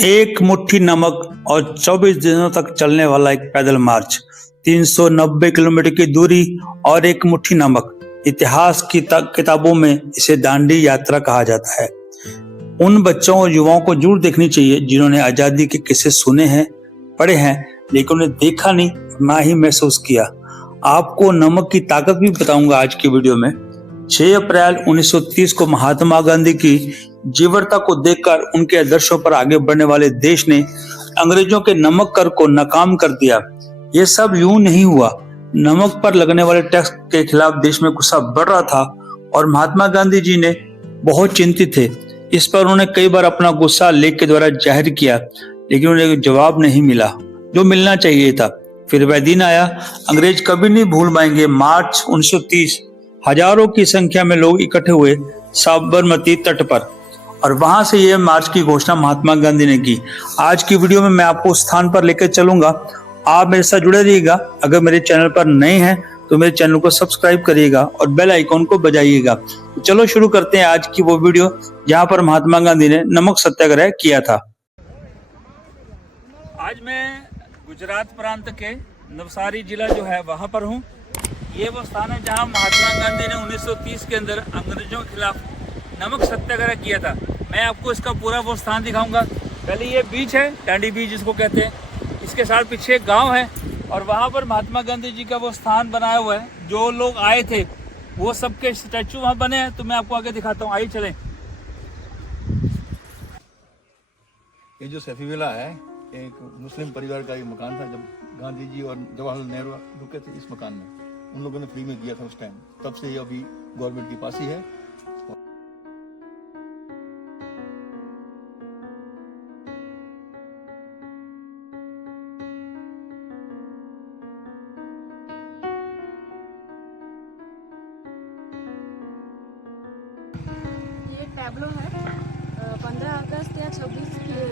एक मुट्ठी नमक और 24 दिनों तक चलने वाला एक पैदल मार्च, 390 किलोमीटर की दूरी और एक मुट्ठी नमक। इतिहास की किताबों में इसे दांडी यात्रा कहा जाता है। उन बच्चों और युवाओं को जरूर देखनी चाहिए जिन्होंने आजादी के किस्से सुने हैं, पढ़े हैं, लेकिन उन्हें देखा नहीं, ना ही महसूस किया। आपको नमक की ताकत भी बताऊंगा आज की वीडियो में। 6 अप्रैल 1930 को महात्मा गांधी की जीवटता को देखकर उनके आदर्शों पर आगे बढ़ने वाले देश ने अंग्रेजों के नमक कर को नाकाम कर दिया। ये सब यूं नहीं हुआ। नमक पर लगने वाले टैक्स के खिलाफ देश में गुस्सा बढ़ रहा था और महात्मा गांधी जी ने बहुत चिंतित थे। इस पर उन्होंने कई बार अपना गुस्सा लेख के द्वारा जाहिर किया, लेकिन उन्हें जवाब नहीं मिला जो मिलना चाहिए था। फिर वह दिन आया, अंग्रेज कभी नहीं भूल पाएंगे। मार्च 1930 हजारों की संख्या में लोग इकट्ठे हुए साबरमती तट पर और वहां से यह मार्च की घोषणा महात्मा गांधी ने की। आज की वीडियो में मैं आपको उस स्थान पर लेकर चलूंगा। आप मेरे साथ जुड़े रहिएगा। अगर मेरे चैनल पर नए हैं तो मेरे चैनल को सब्सक्राइब करिएगा और बेल आइकॉन को बजाइएगा। तो चलो शुरू करते हैं आज की वो वीडियो जहां पर महात्मा गांधी ने नमक सत्याग्रह किया था। आज मैं गुजरात प्रांत के नवसारी जिला जो है वहां पर हूं। ये वो स्थान है जहां महात्मा गांधी ने 1930 के अंदर अंग्रेजों के खिलाफ नमक सत्याग्रह किया था। मैं आपको इसका पूरा वो स्थान दिखाऊंगा। पहले ये बीच है, दांडी बीच जिसको कहते हैं। इसके साथ पीछे एक गांव है और वहां पर महात्मा गांधी जी का वो स्थान बनाया हुआ है। जो लोग आए थे वो सबके स्टैचू वहां बने हैं, तो मैं आपको आगे दिखाता हूँ। आइए चलें। ये जो सैफी विला है, एक मुस्लिम परिवार का ये मकान था। जब गांधी जी और जवाहरलाल नेहरू रुके थे इस मकान में, उन लोगों ने फ्री में दिया था उस टाइम। तब से ये अभी गवर्नमेंट के पास ही है। ये टैब्लो है। 15 अगस्त या 26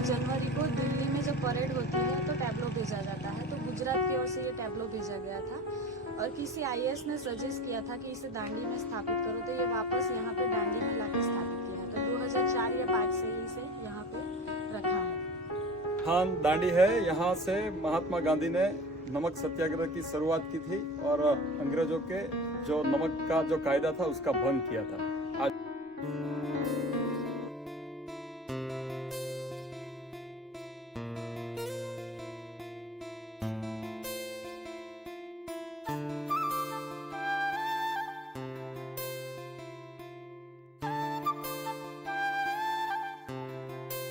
जनवरी को दिल्ली में जब परेड होती है तो टैब्लो भेजा जाता है। तो गुजरात की ओर से ये टैब्लो भेजा गया था और किसी आईएएस ने सजेस्ट किया था कि इसे दांडी में स्थापित करो, तो ये वापस यहाँ पे दांडी में लाके स्थापित किया है। तो 2004 या 5 से ही इसे यहाँ पे रखा है। हाँ, दांडी है। यहाँ से महात्मा गांधी ने नमक सत्याग्रह की शुरुआत की थी और अंग्रेजों के जो नमक का जो कायदा था उसका भंग किया था। आज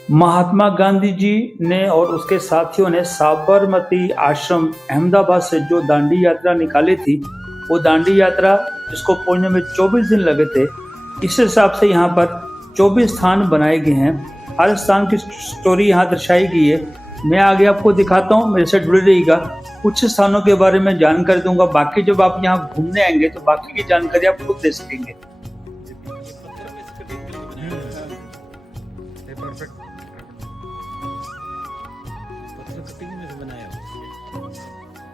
महात्मा गांधी जी ने और उसके साथियों ने साबरमती आश्रम अहमदाबाद से जो दांडी यात्रा निकाली थी, वो दांडी यात्रा जिसको पहुंचने में 24 दिन लगे थे, इस हिसाब से यहाँ पर 24 स्थान बनाए गए हैं। हर स्थान की स्टोरी यहाँ दर्शाई गई है। मैं आगे आपको दिखाता हूँ, मेरे से जुड़े रहिएगा। कुछ स्थानों के बारे में जानकारी दूंगा, बाकी जब आप यहाँ घूमने आएंगे तो बाकी की जानकारी आप खुद दे सकेंगे।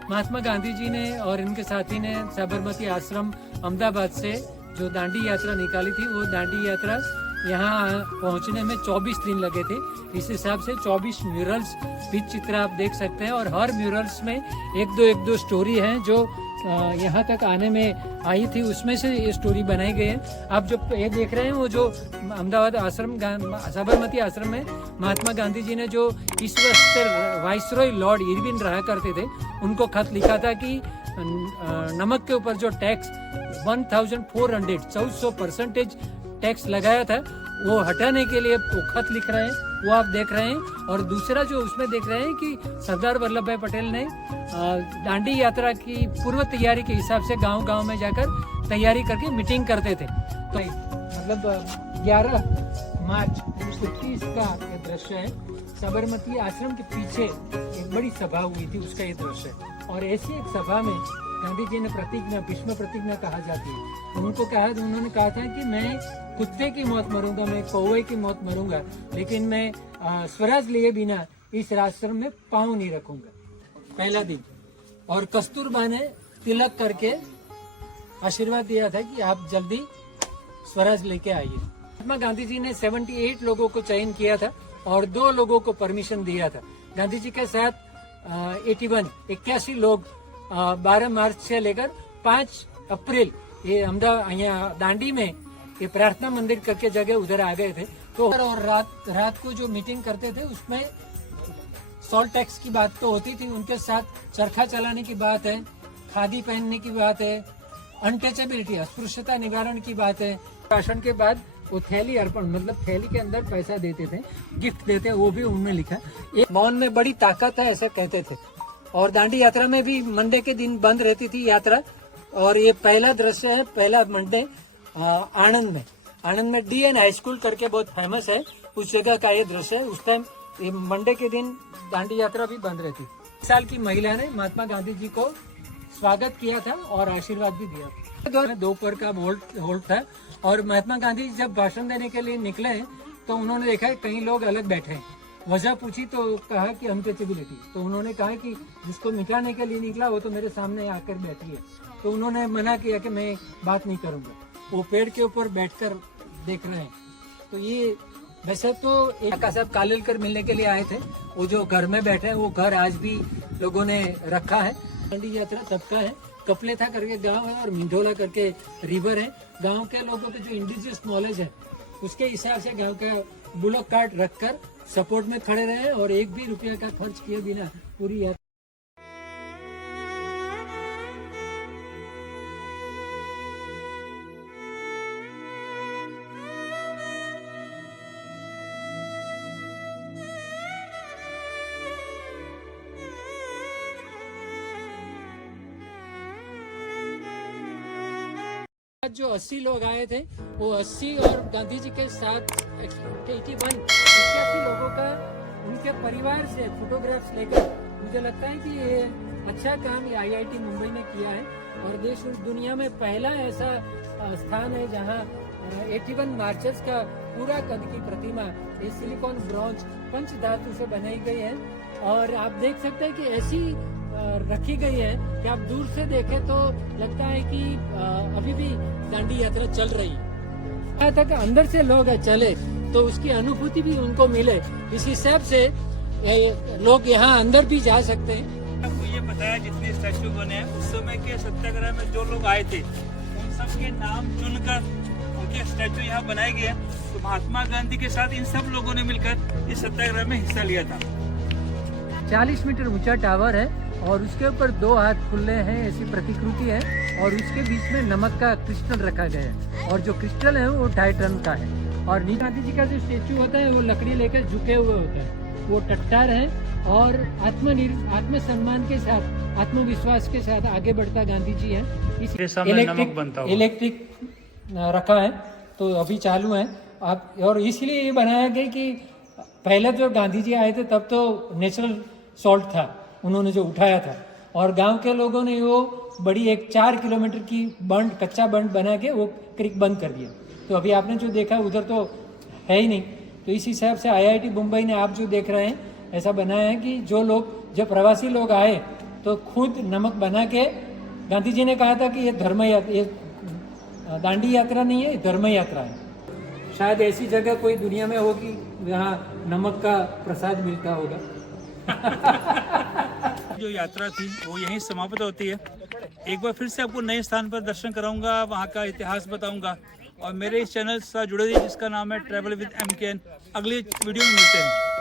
महात्मा गांधी जी ने और इनके साथी ने साबरमती आश्रम अहमदाबाद से जो दांडी यात्रा निकाली थी, वो दांडी यात्रा यहाँ पहुँचने में 24 दिन लगे थे। इस हिसाब से 24 म्यूरल्स भित्ति चित्र आप देख सकते हैं और हर म्यूरल्स में एक दो स्टोरी हैं जो यहाँ तक आने में आई थी, उसमें से ये स्टोरी बनाई गई है। आप जो ये देख रहे हैं वो जो अहमदाबाद आश्रम साबरमती आश्रम में महात्मा गांधी जी ने जो इस वक्त वाइसरॉय लॉर्ड इरविन रहा करते थे, उनको खत लिखा था कि नमक के ऊपर जो टैक्स 1400% टैक्स लगाया था वो हटाने के लिए वो खत लिख रहे हैं, वो आप देख रहे हैं। और दूसरा जो उसमें देख रहे हैं कि सरदार वल्लभ भाई पटेल ने दांडी यात्रा की पूर्व तैयारी के हिसाब से गांव-गांव में जाकर तैयारी करके मीटिंग करते थे। तो मतलब 11 मार्च 1930 का ये दृश्य है। साबरमती आश्रम के पीछे एक बड़ी सभा हुई थी, उसका ये दृश्य है। और ऐसी एक सभा में गांधी जी ने प्रतिज्ञा, भीष्म प्रतिज्ञा कहा जाती है, उन्होंने कहा था कि मैं कुत्ते की मौत मरूंगा, मैं कौवे की मौत मरूंगा, लेकिन मैं स्वराज लिए बिना इस आश्रम में पाँव नहीं रखूंगा। पहला दिन। और कस्तूरबा ने तिलक करके आशीर्वाद दिया था कि आप जल्दी स्वराज लेके आइए। महात्मा गांधी जी ने 78 लोगों को चयन किया था और 2 लोगों को परमिशन दिया था। गांधी जी के साथ 81 लोग 12 मार्च से लेकर 5 अप्रैल ये अहमदाबाद यहाँ दांडी में ये प्रार्थना मंदिर करके जगह उधर आ गए थे। तो और रात को जो मीटिंग करते थे उसमें सॉल्ट टैक्स की बात तो होती थी, उनके साथ चरखा चलाने की बात है, खादी पहनने की बात है, अनटचेबिलिटी अस्पृश्यता निवारण की बात है। भाषण के बाद वो थैली अर्पण मतलब थैली के अंदर पैसा देते थे, गिफ्ट देते, वो भी उनमें लिखा। ये मौन में बड़ी ताकत है ऐसे कहते थे। और दांडी यात्रा में भी मंडे के दिन बंद रहती थी यात्रा। और ये पहला दृश्य है, पहला मंडे आनंद में DN हाई स्कूल करके बहुत फेमस है, उस जगह का ये दृश्य है। उस टाइम ये मंडे के दिन दांडी यात्रा भी बंद रहती। 1 साल की महिला ने महात्मा गांधी जी को स्वागत किया था और आशीर्वाद भी दिया। दोपहर का होल्ड था और महात्मा गांधी जब भाषण देने के लिए निकले तो उन्होंने देखा कई लोग अलग बैठे। वजह पूछी तो कहा कि अनटचेबिलिटी। तो उन्होंने कहा कि जिसको मिटाने के लिए निकला वो तो मेरे सामने आकर बैठी है। तो उन्होंने मना किया कि मैं बात नहीं करूंगा। वो पेड़ के ऊपर बैठकर देख रहे हैं। तो ये वैसे तो काका साहब कालेलकर मिलने के लिए आए थे। वो जो घर में बैठे हैं वो घर आज भी लोगों ने रखा है। दांडी यात्रा सबका है। कपलेथा करके गांव है और मिंढोला करके रिवर है। गांव के लोगों को जो इंडिजियस नॉलेज है उसके हिसाब से गांव का बुलक कार्ट रखकर सपोर्ट में खड़े रहे और 1 भी रुपया का खर्च किए बिना पूरी यात्रा। जो 80 लोग आए थे वो 80 और गांधी जी के साथ 81 लोगों का उनके परिवार से फोटोग्राफ्स लेकर मुझे लगता है कि ये अच्छा काम ये IIT मुंबई ने किया है। और देश और दुनिया में पहला ऐसा स्थान है जहां 81 मार्चर्स का पूरा कद की प्रतिमा ये सिलिकॉन ब्रॉन्ज पंच धातु से बनाई गई है। और आप देख सकते हैं कि ऐसी रखी गई है कि आप दूर से देखें तो लगता है कि अभी भी दांडी यात्रा चल रही है। यहाँ तक अंदर से लोग चले तो उसकी अनुभूति भी उनको मिले। इस हिसाब से लोग यहाँ अंदर भी जा सकते हैं। आपको ये बताया जितने स्टैचू बने हैं उस समय के सत्याग्रह में जो लोग आए थे उन सब के नाम चुनकर उनके स्टैचू यहाँ बनाए गए। तो महात्मा गांधी के साथ इन सब लोगों ने मिलकर इस सत्याग्रह में हिस्सा लिया था। 40 मीटर ऊंचा टावर है और उसके ऊपर 2 हाथ खुले हैं ऐसी प्रतिकृति है। और उसके बीच में नमक का क्रिस्टल रखा गया है और जो क्रिस्टल है वो 2.5 टन का है। और गांधी जी का जो स्टेचू होता है वो लकड़ी लेकर झुके हुए होता है। वो टट्टार है और आत्मसम्मान के साथ आत्मविश्वास के साथ आगे बढ़ता गांधी जी है। इलेक्ट्रिक रखा है तो अभी चालू है आप। और इसलिए ये बनाया गया कि पहले जो गांधी जी आए थे तब तो नेचुरल सॉल्ट था उन्होंने जो उठाया था। और गांव के लोगों ने वो बड़ी एक 4 किलोमीटर की बंड कच्चा बंड बना के वो क्रिक बंद कर दिया। तो अभी आपने जो देखा उधर तो है ही नहीं। तो इस हिसाब से IIT मुंबई ने आप जो देख रहे हैं ऐसा बनाया है कि जो लोग जब प्रवासी लोग आए तो खुद नमक बना के। गांधी जी ने कहा था कि ये दांडी यात्रा नहीं है, धर्म यात्रा है। शायद ऐसी जगह कोई दुनिया में होगी जहाँ नमक का प्रसाद मिलता होगा। जो यात्रा थी वो यहीं समाप्त होती है। एक बार फिर से आपको नए स्थान पर दर्शन कराऊंगा, वहाँ का इतिहास बताऊंगा। और मेरे इस चैनल से जुड़े रहिए जिसका नाम है ट्रैवल विद MKN। अगली वीडियो में मिलते हैं।